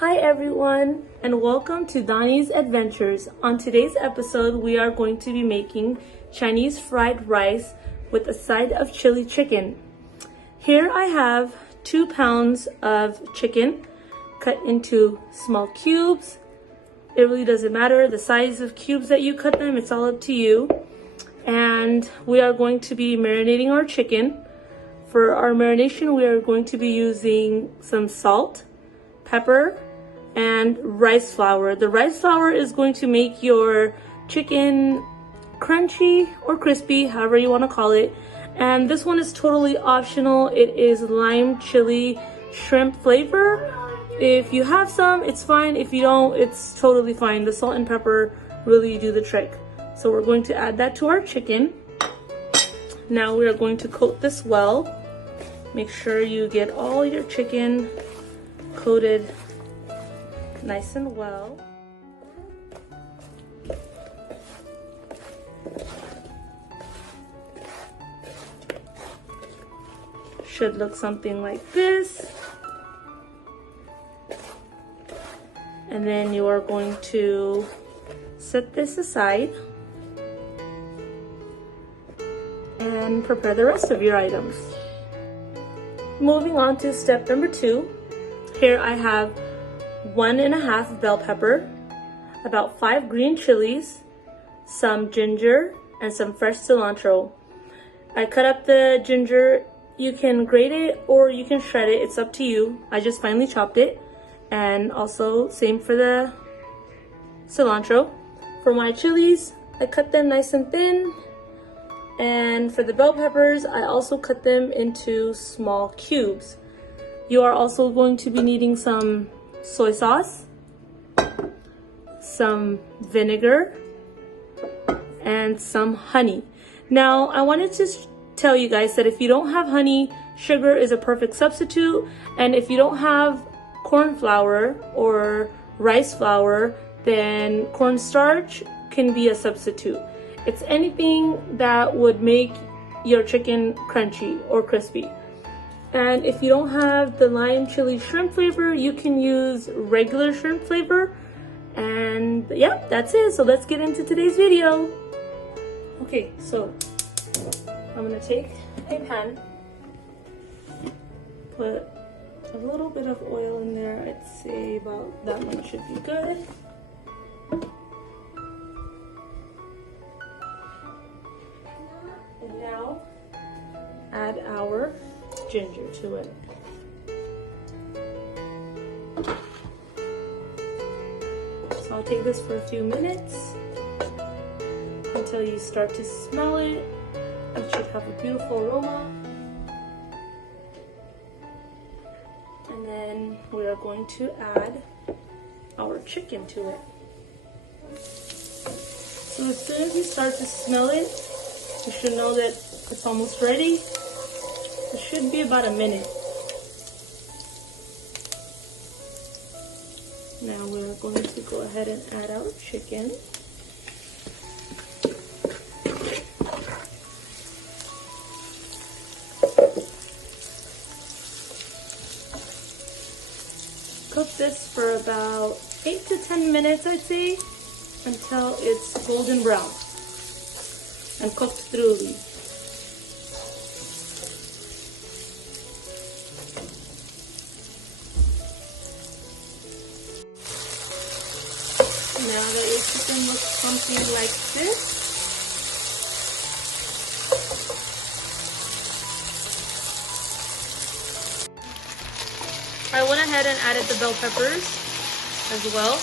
Hi everyone, and welcome to Donnie's Adventures. On today's episode, we are going to be making Chinese fried rice with a side of chili chicken. Here I have 2 pounds of chicken cut into small cubes. It really doesn't matter the size of cubes that you cut them, it's all up to you. And we are going to be marinating our chicken. For our marination, we are going to be using some salt, pepper, and rice flour. The rice flour is going to make your chicken crunchy or crispy, however you want to call it. And this one is totally optional. It is lime chili shrimp flavor. If you have some, it's fine. If you don't, it's totally fine. The salt and pepper really do the trick. So we're going to add that to our chicken. Now we are going to coat this well. Make sure you get all your chicken coated nice and well. Should look something like this. And then you are going to set this aside and prepare the rest of your items. Moving on to step number 2. Here I have 1.5 bell pepper, about 5 green chilies, some ginger, and some fresh cilantro. I cut up the ginger. You can grate it or you can shred it, it's up to you. I just finely chopped it. And also same for the cilantro. For my chilies, I cut them nice and thin. And for the bell peppers, I also cut them into small cubes. You are also going to be needing some soy sauce, some vinegar, and some honey. Now, I wanted to tell you guys that if you don't have honey, sugar is a perfect substitute. And if you don't have corn flour or rice flour, then cornstarch can be a substitute. It's anything that would make your chicken crunchy or crispy. And if you don't have the lime chili shrimp flavor, you can use regular shrimp flavor. And yeah, that's it. So let's get into today's video. Okay, so I'm gonna take a pan, put a little bit of oil in there. I'd say about that much should be good. And now add our ginger to it. So I'll take this for a few minutes until you start to smell it. It should have a beautiful aroma. And then we are going to add our chicken to it. So as soon as you start to smell it, you should know that it's almost ready. It should be about a minute. Now we're going to go ahead and add our chicken. Cook this for about 8 to 10 minutes, I'd say, until it's golden brown and cooked thoroughly. Now that your chicken looks something like this, I went ahead and added the bell peppers as well.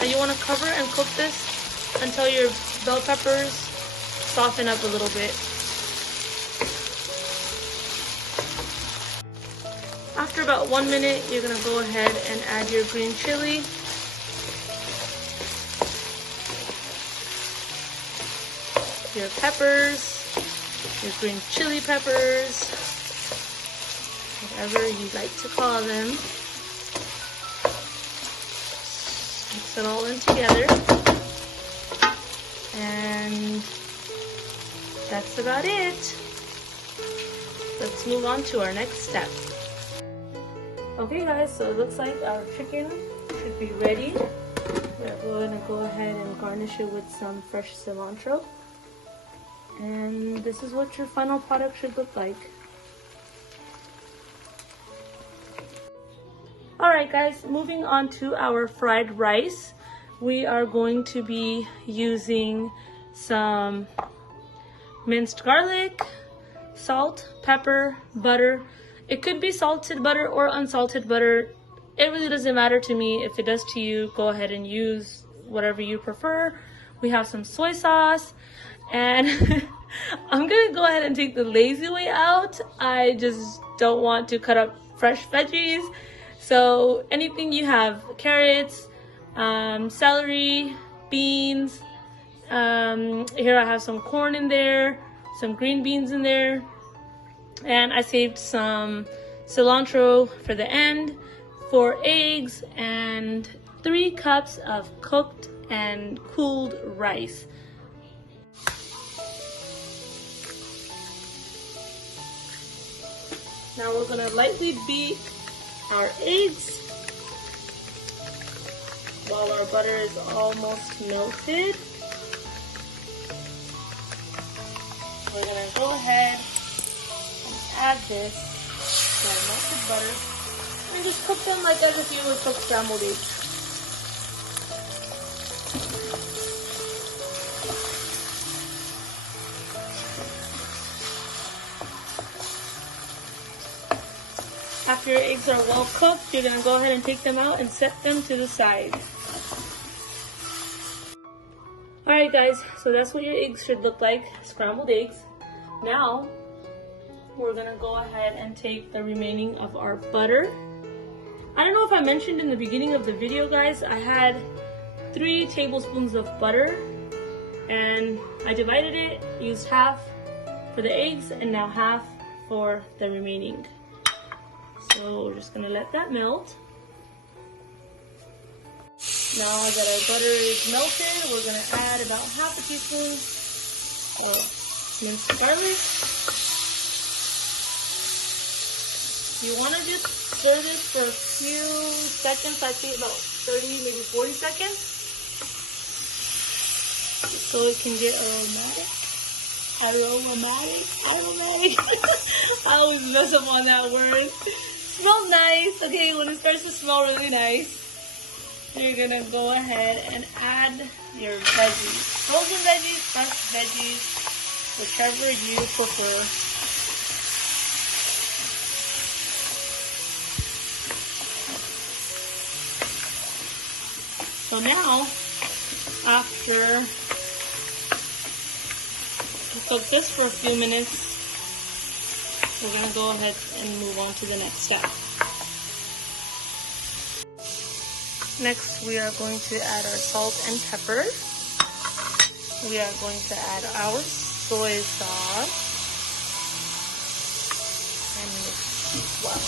And you want to cover and cook this until your bell peppers soften up a little bit. After about 1 minute, you're going to go ahead and add your green chili. Your peppers, your green chili peppers, whatever you like to call them. Mix it all in together. And that's about it. Let's move on to our next step. Okay guys, so it looks like our chicken should be ready. We're going to go ahead and garnish it with some fresh cilantro. And this is what your final product should look like. Alright guys, moving on to our fried rice. We are going to be using some minced garlic, salt, pepper, butter. It could be salted butter or unsalted butter. It really doesn't matter to me. If it does to you, go ahead and use whatever you prefer. We have some soy sauce, and I'm gonna go ahead and take the lazy way out. I just don't want to cut up fresh veggies. So anything you have, carrots, celery, beans. Here I have some corn in there, some green beans in there. And I saved some cilantro for the end, 4 eggs, and 3 cups of cooked and cooled rice. Now we're gonna lightly beat our eggs while our butter is almost melted. We're gonna go ahead add this to our melted butter and just cook them like as if you would cook scrambled eggs. After your eggs are well cooked, you're going to go ahead and take them out and set them to the side. Alright guys, so that's what your eggs should look like, scrambled eggs. Now, we're gonna go ahead and take the remaining of our butter. I don't know if I mentioned in the beginning of the video guys, I had 3 tablespoons of butter and I divided it, used half for the eggs and now half for the remaining. So we're just gonna let that melt. Now that our butter is melted, we're gonna add about half a teaspoon of minced garlic. You want to just stir this for a few seconds, I think about 30, maybe 40 seconds, so it can get aromatic. I always mess up on that word. Smells nice. Okay, when it starts to smell really nice, you're gonna go ahead and add your veggies. Frozen veggies, fresh veggies, whichever you prefer. So now, after we cook this for a few minutes, we're going to go ahead and move on to the next step. Next, we are going to add our salt and pepper. We are going to add our soy sauce and mix well.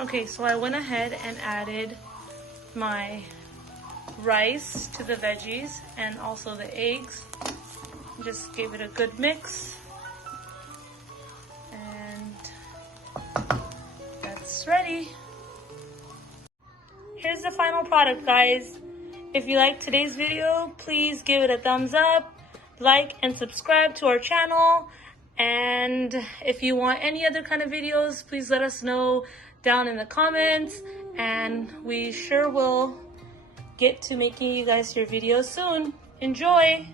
Okay, so I went ahead and added my rice to the veggies and also the eggs. Just gave it a good mix. And that's ready. Here's the final product, guys. If you liked today's video, please give it a thumbs up, like and subscribe to our channel. And if you want any other kind of videos, please let us know down in the comments, and we sure will get to making you guys your videos soon. Enjoy!